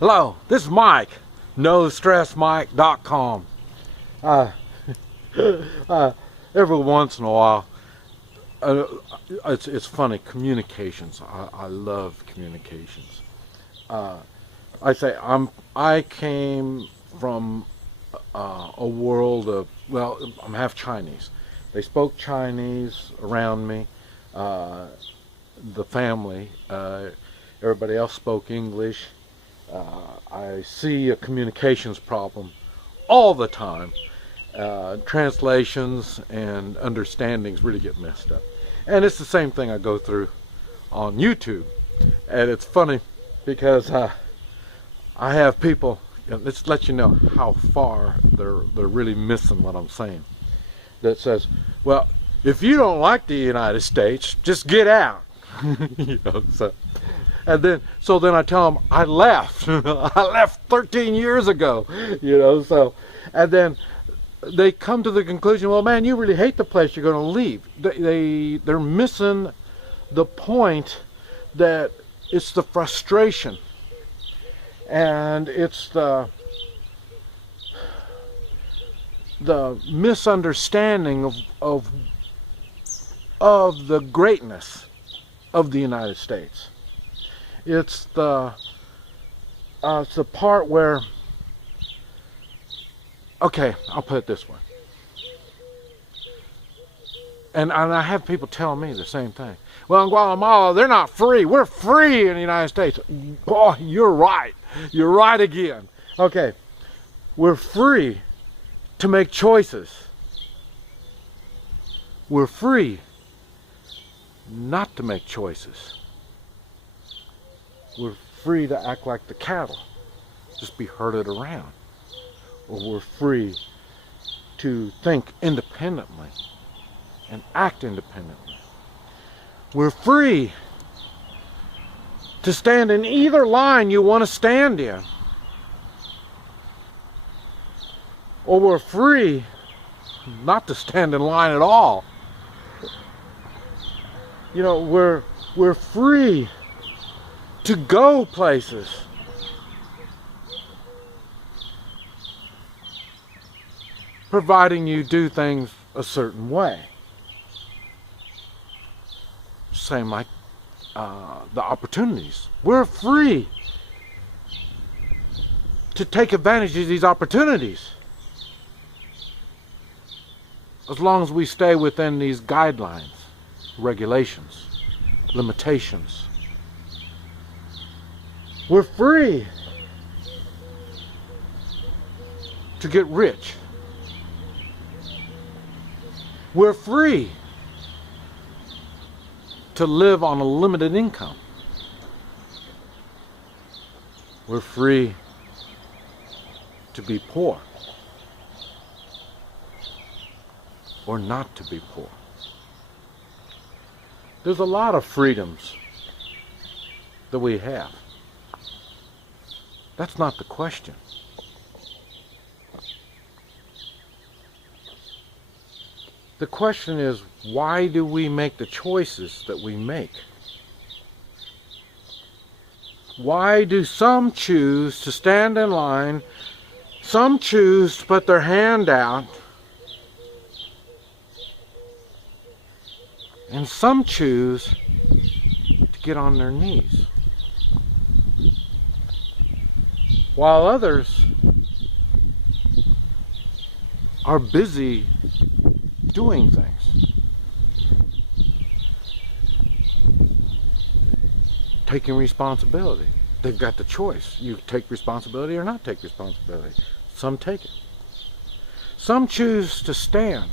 Hello, this is Mike, NoStressMike.com. Every once in a while, it's funny, communications. I love communications. I came from a world of, well, I'm half Chinese. They spoke Chinese around me, the family. Everybody else spoke English. I see a communications problem all the time. Translations and understandings really get messed up. And it's the same thing I go through on YouTube. And it's funny because I have people, let's let you know how far they're really missing what I'm saying. That says, well, if you don't like the United States, just get out. So then I tell them I left. I left 13 years ago, and then they come to the conclusion, well, man, you really hate the place, you're going to leave. They're missing the point that it's the frustration and it's the misunderstanding of the greatness of the United States. It's the part where, okay, I'll put it this way. And I have people tell me the same thing. Well, in Guatemala, they're not free. We're free in the United States. Boy, you're right. You're right again. Okay, we're free to make choices. We're free not to make choices. We're free to act like the cattle, just be herded around. Or we're free to think independently and act independently. We're free to stand in either line you want to stand in. Or we're free not to stand in line at all. We're free to go places. Providing you do things a certain way. Same like the opportunities. We're free to take advantage of these opportunities, as long as we stay within these guidelines, regulations, limitations. We're free to get rich. We're free to live on a limited income. We're free to be poor or not to be poor. There's a lot of freedoms that we have. That's not the question. The question is, why do we make the choices that we make? Why do some choose to stand in line, some choose to put their hand out, and some choose to get on their knees, while others are busy doing things, taking responsibility? They've got the choice. You take responsibility or not take responsibility. Some take it. Some choose to stand.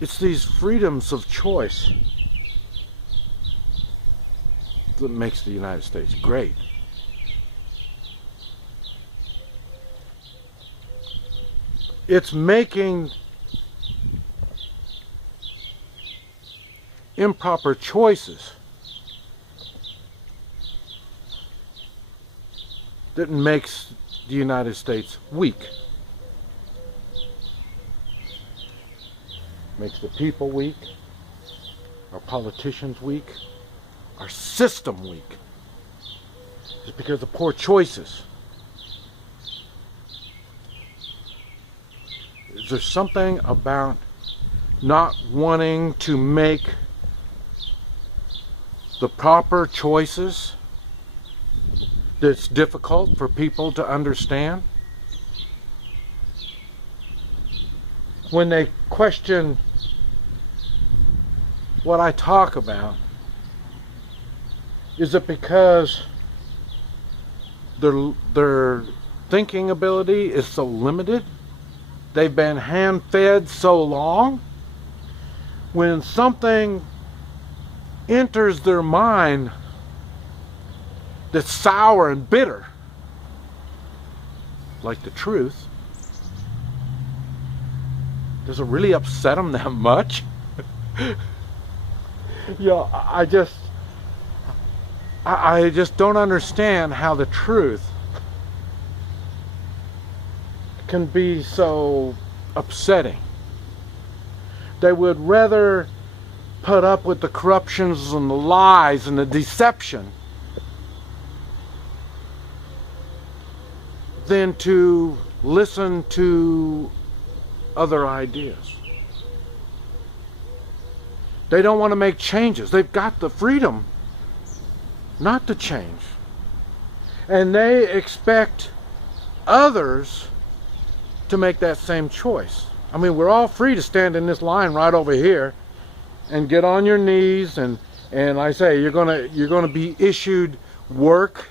It's these freedoms of choice that makes the United States great. It's making improper choices that makes the United States weak. Makes the people weak, our politicians weak, our system weak. It's because of poor choices. Is there something about not wanting to make the proper choices that's difficult for people to understand? When they question what I talk about, is it because their thinking ability is so limited? They've been hand-fed so long? When something enters their mind that's sour and bitter, like the truth, does it really upset them that much? I just don't understand how the truth can be so upsetting. They would rather put up with the corruptions and the lies and the deception than to listen to other ideas. They don't want to make changes. They've got the freedom not to change. And they expect others to make that same choice. I mean, we're all free to stand in this line right over here and get on your knees, and I say you're gonna be issued work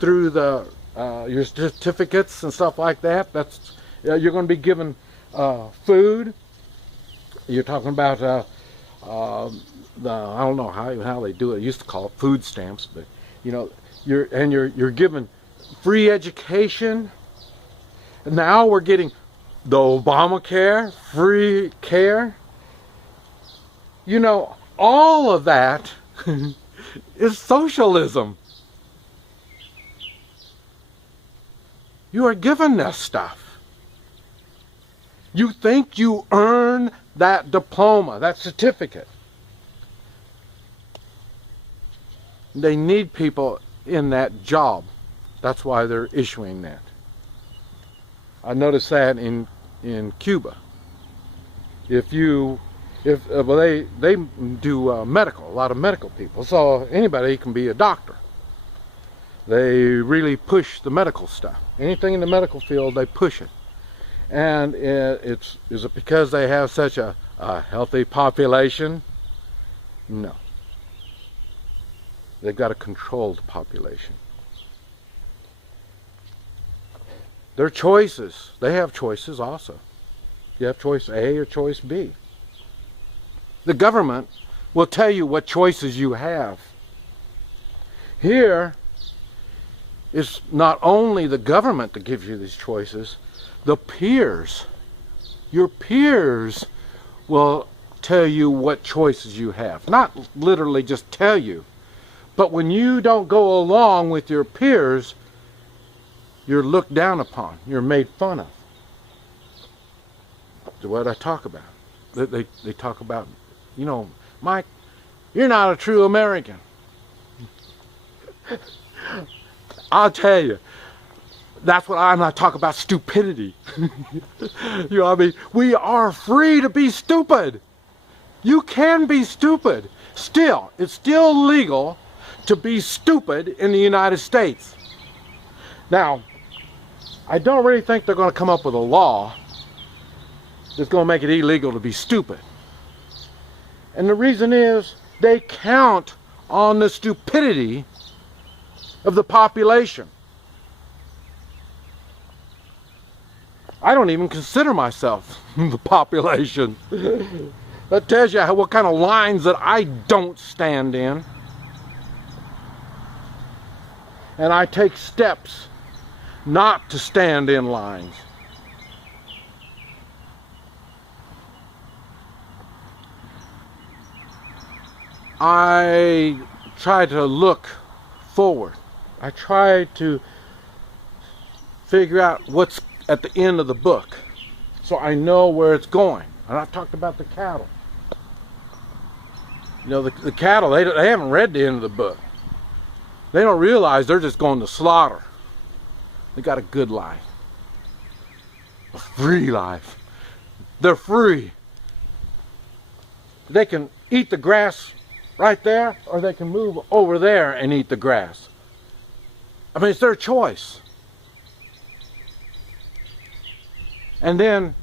through the your certificates and stuff like that. That's you're going to be given food. You're talking about the I don't know how they do it. I used to call it food stamps, but you're given free education. Now we're getting the Obamacare, free care. All of that is socialism. You are given this stuff. You think you earn that diploma, that certificate. They need people in that job. That's why they're issuing that. I noticed that in Cuba. They do medical, a lot of medical people. So anybody can be a doctor. They really push the medical stuff. Anything in the medical field, they push it. And is it because they have such a healthy population? No. They've got a controlled population. Their choices, they have choices also. You have choice A or choice B. The government will tell you what choices you have. Here, it's not only the government that gives you these choices, the peers. Your peers will tell you what choices you have. Not literally just tell you, but when you don't go along with your peers, you're looked down upon. You're made fun of. That's what I talk about. They talk about, Mike, you're not a true American. I'll tell you, that's what I talk about, stupidity. We are free to be stupid. You can be stupid. Still, it's still legal to be stupid in the United States. Now, I don't really think they're going to come up with a law that's going to make it illegal to be stupid. And the reason is they count on the stupidity of the population. I don't even consider myself the population. That tells you what kind of lines that I don't stand in. And I take steps not to stand in lines. I try to look forward. I try to figure out what's at the end of the book, so I know where it's going. And I've talked about the cattle. You know, the cattle, they haven't read the end of the book. They don't realize they're just going to slaughter. They got a good life. A free life. They're free. They can eat the grass right there, or they can move over there and eat the grass. I mean, it's their choice. And then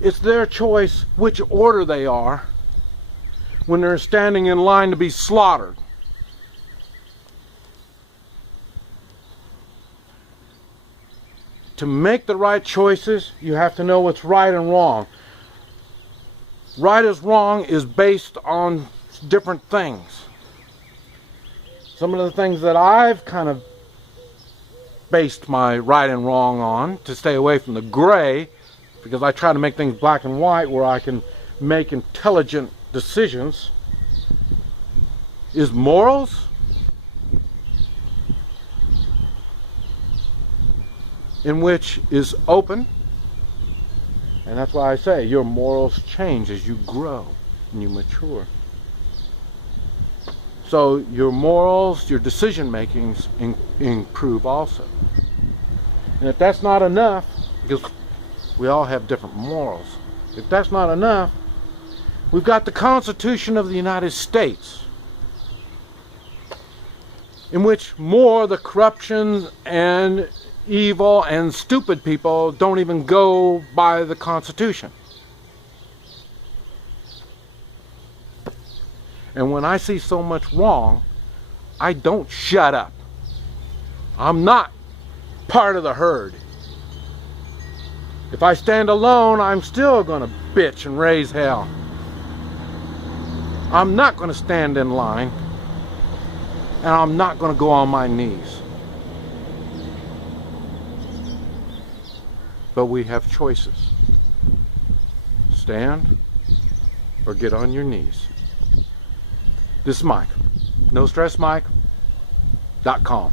it's their choice which order they are when they're standing in line to be slaughtered. To make the right choices, you have to know what's right and wrong. Right is wrong is based on different things. Some of the things that I've kind of based my right and wrong on to stay away from the gray, because I try to make things black and white where I can make intelligent decisions, is morals, in which is open. And that's why I say your morals change as you grow and you mature. So your morals, your decision makings improve also. And if that's not enough, because we all have different morals, if that's not enough, we've got the Constitution of the United States, in which more the corruption and evil and stupid people don't even go by the Constitution. And when I see so much wrong, I don't shut up. I'm not part of the herd. If I stand alone, I'm still going to bitch and raise hell. I'm not going to stand in line, and I'm not going to go on my knees. But we have choices. Stand or get on your knees. This is Mike. NoStressMike.com.